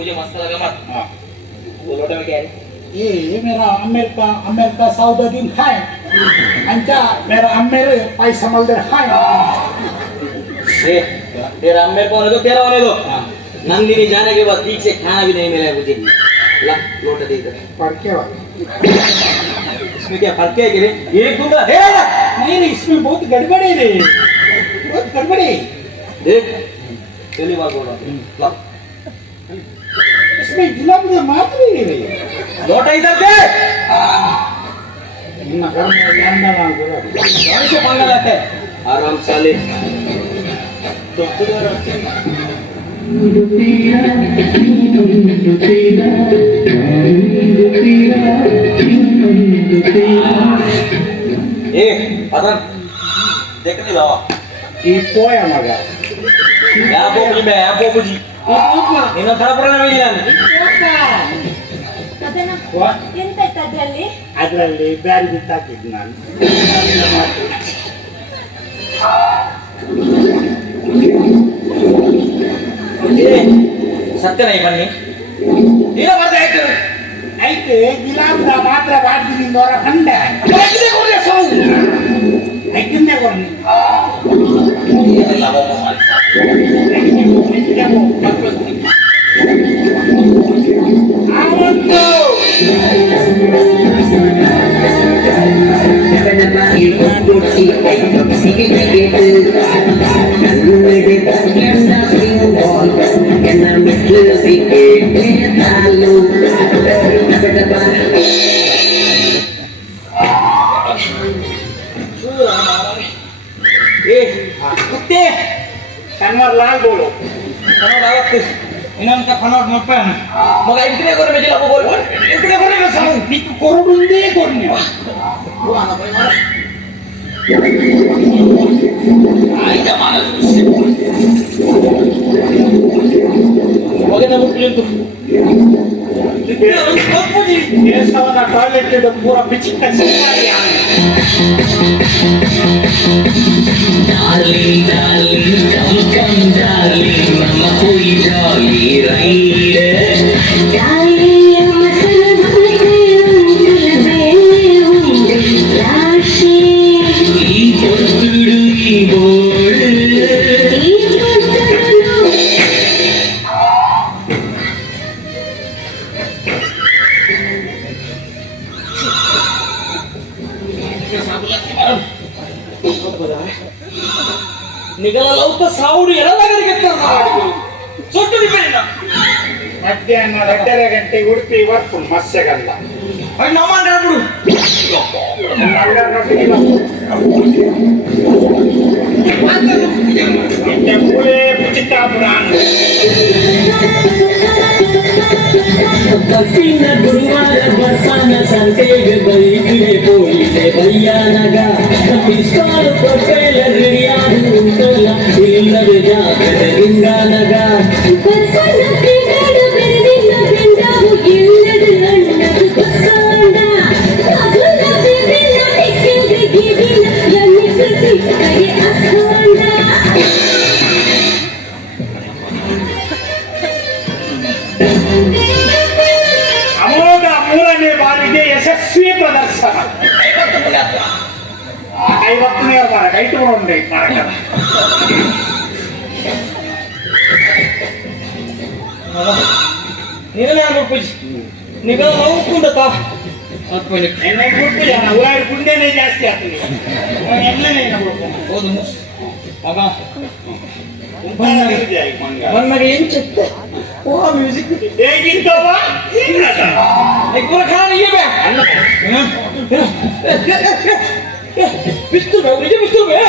मुझे मस्त लगा मत। वो लोटे में क्या है? ये मेरा अमेरिका 14 दिन खाए अंचा मेरा अमेर पैसा मल दे खाए तेरा अमेर को होने दो, तेरा होने दो। नंदिनी जाने के बाद ठीक से खाना भी नहीं मिला मुझे। ला लोटा दे इधर। फर्क क्या इसमें क्या फर्क है कि रे? एक दूंगा दे ना। नहीं इसमें बहुत गड़बड़ है रे, बहुत गड़बड़ है। देख पहली बार बोल रहा हूँ, ला इसमें गुलाब ने मार नहीं रे। लोटा इधर दे। इन घर में अंडा ना करो, कौन से पंगा लाते हैं? आराम साले तो ए अदन देखने लावा ये पोया मगा या बोबुजी मैं या बोबुजी इनो थोड़ा पुराना में जाने ಅದನ್ನ ಎಂತ ಇತ್ತದ್ರಲ್ಲಿ ಅದರಲ್ಲಿ ಬ್ಯಾರಿ ಬಿಟ್ಟಾಕಿದ್ ನಾನು ಸತ್ಯ ನೈ ಬನ್ನಿ ನೀನು ಬರ್ತಾ ಆಯ್ತು ಐತೆ ಗುಲಾಬ್ ಮಾತ್ರ ಬಾಡ್ದಿನಿಂದ ಹೊರ ಕಂಡ ಐದನ್ನೇ ಕೊಡ್ನಿ कुत्ते कन्वर लाल बोलो कन्वर लाल इनका कन्वर मत पे मग इकडे करून म्हणजे लाभ बोल इकडे करून सांग नी कोरडून दे कोरण्या वो आना भाई मारा आई का मानस मगे ना मुझे तू ये सारा टॉयलेट के पूरा पिचिंग का system Darling, darling, come, darling, mama koi jolly ride. darling masala bhute unde rashi Ee pottudu ee bold. निघाला लवकर सावडी याला लागेल घेतला सोटू दिपेना ಮಧ್ಯಾಹ್ನ 2:30 ಗಂಟೆಗೆ ಉಡುಪಿ ವರ್ಫುಲ್ ಮತ್ಸ್ಯಗಂಧ ಅಣ್ಣ ಮಾಡ್ರ ಬಿಡು ಪೂರೆ Chittapur Kapina Gurumara Bartana Santege Baikire Poite Bayanaga Pistol Propela Riyadu Untola Illa Vijagata Gindanaga kottana pigadu berninna bendavu illadu nannavu kottanda aguna bibina ikkide gidina yannisu sikkage akhonda ಅಮೋಘ ಮೂರನೇ ಬಾರಿಗೆ ಯಶಸ್ವಿ ಪ್ರದರ್ಶನ 50ನೇ ವಾರ ಕೈ ತಗೊಂಡೆ ಮಾರಕ ನೀನು ನಾನು ಪೂಜಿ ನಿಗ ನೋವುಕೊಂಡತಾ ಅತ್ಪನೆ ಎಣ್ಣೆ ಕೊಟ್ಟು ಜನ ಊರಾಗ ಗುಂಡೆನೇ ಜಾಸ್ತಿ ಆಗ್ತದೆ ಎಣ್ಣೆನೇ ಹೌದು ಮುಸ್ ಆಗ ಮನ್ಮಗೆ ಏನ್ ಚೆಕ್ ಓ ಮ್ಯೂಸಿಕ್ ಹೇಗಿದ್ದವ ಹಿಂಗದ ಪೂರ ಖಾನ ये बे पिस्तूल है मुझे पिस्तूल है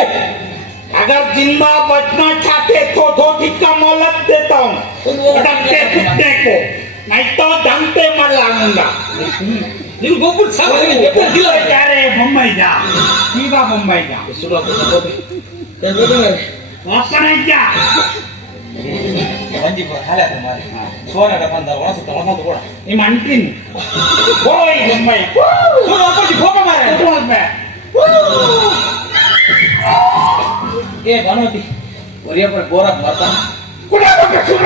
अगर जिंदा बचना चाहते तो धोती का मोहलत देता हूँ अटकते कुत्ते को, नहीं तो दमते मर लाऊंगा। ನೀವು ಹೋಗ್ಬಿಟ್ಟು ಸಾಕು क्या रे मुंबई जा, सीधा मुंबई जा, वापस नहीं जा। ಒಂಜಿ ಹಾಲೆ ಮಾರಿ ಸೋನಾಡ ಬಂದ ವಾಸ ತಗೊಂಡು ಕೂಡ ನಿಮ್ಮ ಅಂಟಿನ್ ಹೋಯ್ ಮುಂಬೈ ಸೋನ ಅಪ್ಪಜಿ ಹೋಗ ಮಾರೆ ಏ ಗಣಪತಿ ಒರಿಯ पर ಬೋರಾ ಮಾರ್ತಾ ಕುಡಾ ಬಗ್ಗೆ ಸುರು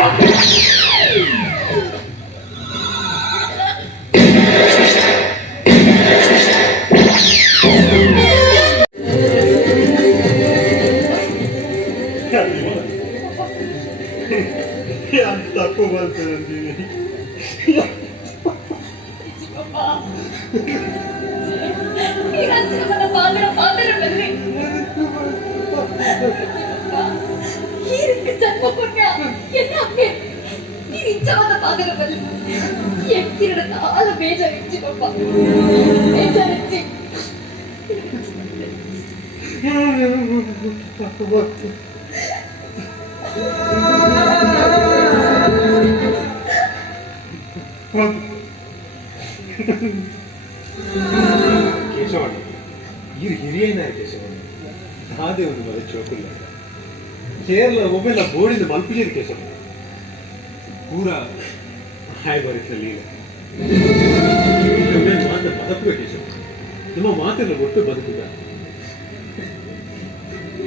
ఎంత కుమార్తెండి ಈ ಹಂಚಿನ ಪಾತ್ರ ಬಂದ್ರೆ ಈ ರೀತಿ ಜನ್ಮ ಕೊಟ್ಟ ಎನ್ನಕ್ಕೆ ಈ ನಿಜವಾದ ಪಾತ್ರ ಬಂದ್ರೆ ಎಕ್ಕಿರಡ ತಾಳ ಬೇಜಾರಿಚ್ಚಿ ಪಾಪ ಬೇಜಾರಿಚ್ಚಿ ಕೇಶವಣ್ಣ ಈ ಹಿರಿಯನ ಕೇಶವಣ್ಣ ಅದೇ ಒಂದು ಮನೆ ಚೋಕಿಲ್ಲ ಕೇರಳ ಒಮ್ಮೆಲ್ಲ ಬೋರ್ಡಿಂದ ಮಲ್ಪಿಸಿದ ಕೇಶವಣ್ಣ ಪೂರ ಹಾಯ್ ಬರೀತಲ್ಲಿ ಈಗ ಮಾತು ಬದುಕುವ ಕೇಶವ ನಿಮ್ಮ ಮಾತೆಲ್ಲ ಒಟ್ಟು ಬದುಕುದ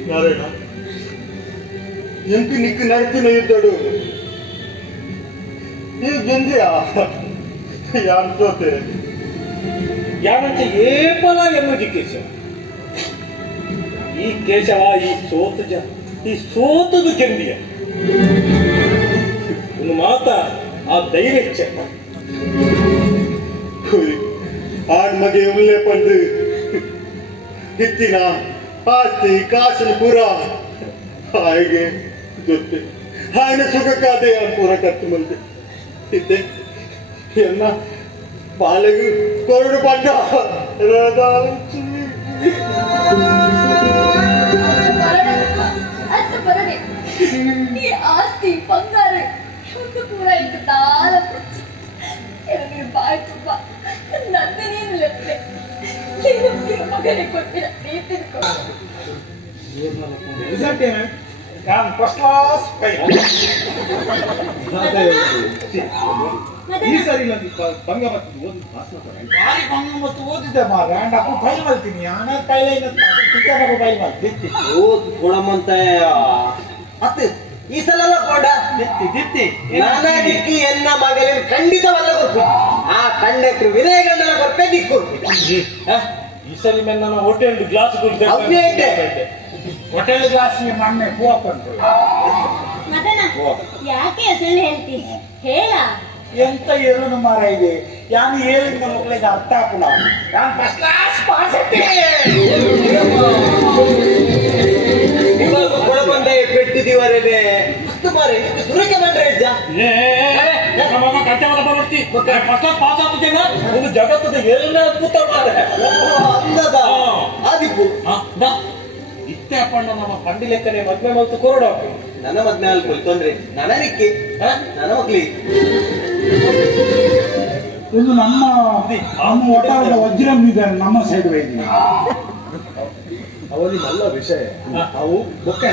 ನಾರಾಯಣ ಎಂಕು ನಿಕ್ಕು ನಡ್ತಿನ ಇದ್ದಡು ಈಗ ಬಂದ್ಯಾ ಯಾರ ಜೊತೆ ಯಾವಂತ ಏಪಲ ಎಮ್ಮಜಿ ಕೇಶವ ಈ ಕೇಶವ ಈ ಸೋತದು ಕೆಂದಿಯ ಒಂದು ಮಾತ ಆ ಧೈರ್ಯ ಚೆಕ್ಕ ಆಡ್ ಮಗೆ ಉಲ್ಲೆ ಪಂದು ಹಿತ್ತಿನ ಆಸ್ತಿ ಕಾಸಿನ ಪೂರ ಹಾಗೆ ಜೊತೆ ಹಾಯನ ಸುಖಕ್ಕಾದೆ ಪೂರ ಖರ್ಚು ಮಲ್ದೆ ಇದ್ದೆ ಎನ್ನ ಬಾಲೆಗು ಕೊರಡು ಬಂಡ ಅಂತ ಬರದೆ ಈ ಆಸ್ತಿ ಬಂಗಾರ ಒಂದು ಪೂರ ಇಟ್ಟು ತಾಳ ಪಚ್ಚಿ ನನಗೆ ಬಾಯ್ ತುಂಬ ನಂದನೇನು ಲೆತ್ತೆ ಏನು ಮಗನೇ ಕೊಟ್ಟಿರ ನೀ ತಿಳ್ಕೊಂಡು ರಿಸಲ್ಟ್ ಏನು ನಾನು ಫಸ್ಟ್ ಕ್ಲಾಸ್ ಈ ಸರಿ ನನಗೆ ಭಂಗ ಬರ್ತದೆ ಓದಿ ಭಾಷಣ ಭಾರಿ ಭಂಗ ಮತ್ತು ಓದಿದ್ದೆ ಮಾರ ನಾನು ಫೈಲ್ ಮಾಡ್ತೀನಿ ಆನ ಕೈಲೇ ಚಿಕ್ಕ ಫೈಲ್ ಮಾಡ್ತೀನಿ ಓದ್ ಕೊಡಮಂತ ಅತ್ತೆ ಈ ಸಲ ಕೊಂಡ ದಿತ್ತಿ ನಾನಾಗಿಕ್ಕಿ ಎನ್ನ ಮಗಲಿನ ಖಂಡಿತವಲ್ಲ ಕೊಡ್ತೀನಿ ಆ ಕಂಡಕ್ಟರ್ ವಿನಯ ಗಂಡನ ಕೊಟ್ಟೆ ದಿಕ್ಕು ಈ ಸಲ ಮೇಲೆ ನಾನು ಹೋಟೆಲ್ ಗ್ಲಾಸ್ ಅವ್ನೇ ಇದ್ದೆ. ಹೋಟೆಲ್ ಗ್ಲಾಸ್ ಮೊನ್ನೆ ಹೂ ಹಾಕೊಂಡು ಮದನ ಯಾಕೆ ಸುಳ್ಳು ಹೇಳ್ತೀನಿ ಹೇಳ ಎಂತ ಏನು ಮಾರ ಇದೆ ಯಾನು ಹೇಳಿದ ಮಕ್ಕಳಿಗೆ ಅರ್ಥ ಹಾಕಲ್ಲ ನಾನು ಫಸ್ಟ್ ಕ್ಲಾಸ್ ಪಾಸ್ ಇವಾಗ ಕೊಡಬಂದ ಪೆಟ್ಟಿದೀವರೇನೆ ಅಷ್ಟು ಮಾರ ಇದಕ್ಕೆ ಸುರಕ್ಕೆ ಮಾಡ್ರೆ ಒಂದು ಜಗತ್ತದ ಎಲ್ಲ ಅದ್ಭುತ ಅಂದದ ಆದಿಪ್ಪು ಇತ್ತೆ ಅಪ್ಪಣ್ಣ ನಮ್ಮ ಕಂಡಿ ಲೆಕ್ಕನೆ ಮದ್ವೆ ಮಲ್ತು ಕೊರಡು ನನ್ನ ಮದ್ನೆ ಅಲ್ಪ ತೊಂದ್ರೆ ನನನಿಕ್ಕೆ ನನ್ನ ಮಕ್ಳಿಗೆ ಇದು ನಮ್ಮ ಒಟ್ಟಾರದ ವಜ್ರಂ ಇದ್ದಾರೆ ನಮ್ಮ ಸೈಡ್ ವೈದ್ಯ ಅವಲ್ಲಿ ನಲ್ಲ ವಿಷಯ ಅವು ಬೊಕ್ಕ